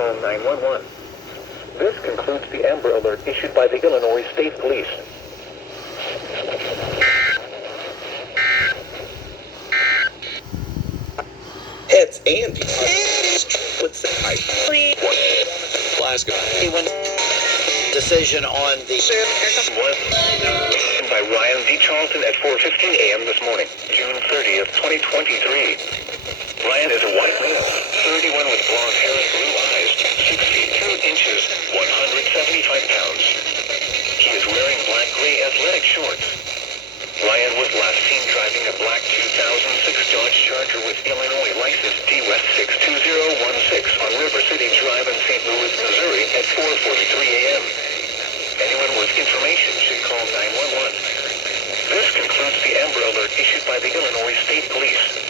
call 911. This concludes the Amber Alert issued by the Illinois State Police. It's Andy. What's that? Glasgow. Decision on the By Ryan V. Charlton at 4:15 a.m. this morning, June 30th, 2023. Ryan is a white male, 31 with blonde hair and blue eyes, 6 feet 2 inches, 175 pounds. He is wearing black-gray athletic shorts. Ryan was last seen driving a black 2006 Dodge Charger with Illinois license D-West 62016 on River City Drive in St. Louis, Missouri at 4:43 a.m. Anyone with information should call 911. This concludes the Amber Alert issued by the Illinois State Police.